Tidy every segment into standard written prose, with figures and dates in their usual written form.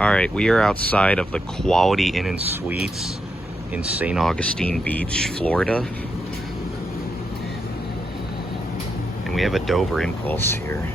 All right, we are outside of the Quality Inn and Suites in St. Augustine Beach, Florida. And we have a Dover Impulse here.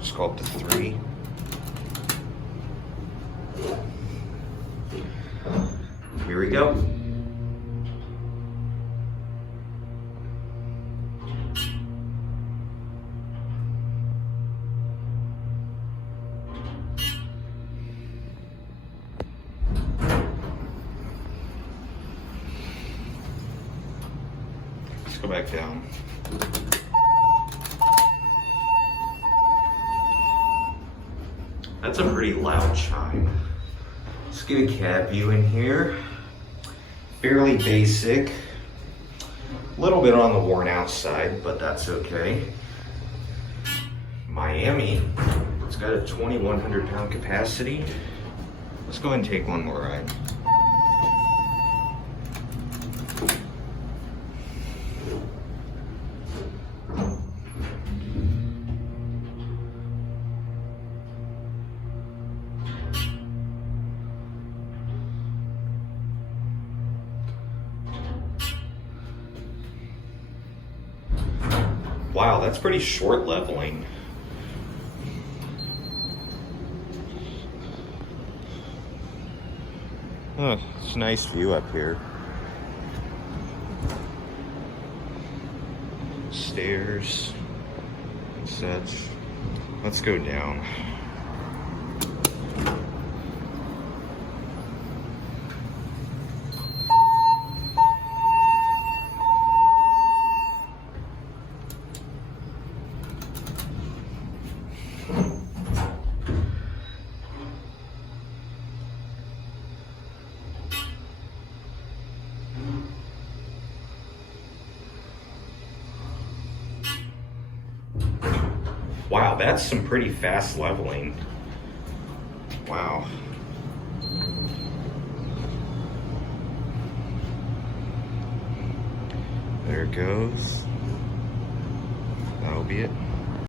Just go up to 3. Here we go. Let's go back down. That's a pretty loud chime. Let's get a cab view in here. Fairly basic. A little bit on the worn out side, but that's okay. Miami. It's got a 2,100 pound capacity. Let's go ahead and take one more ride. Wow, that's pretty short leveling. Oh, it's a nice view up here. Stairs and such. Let's go down. Wow, that's some pretty fast leveling. Wow. There it goes. That'll be it.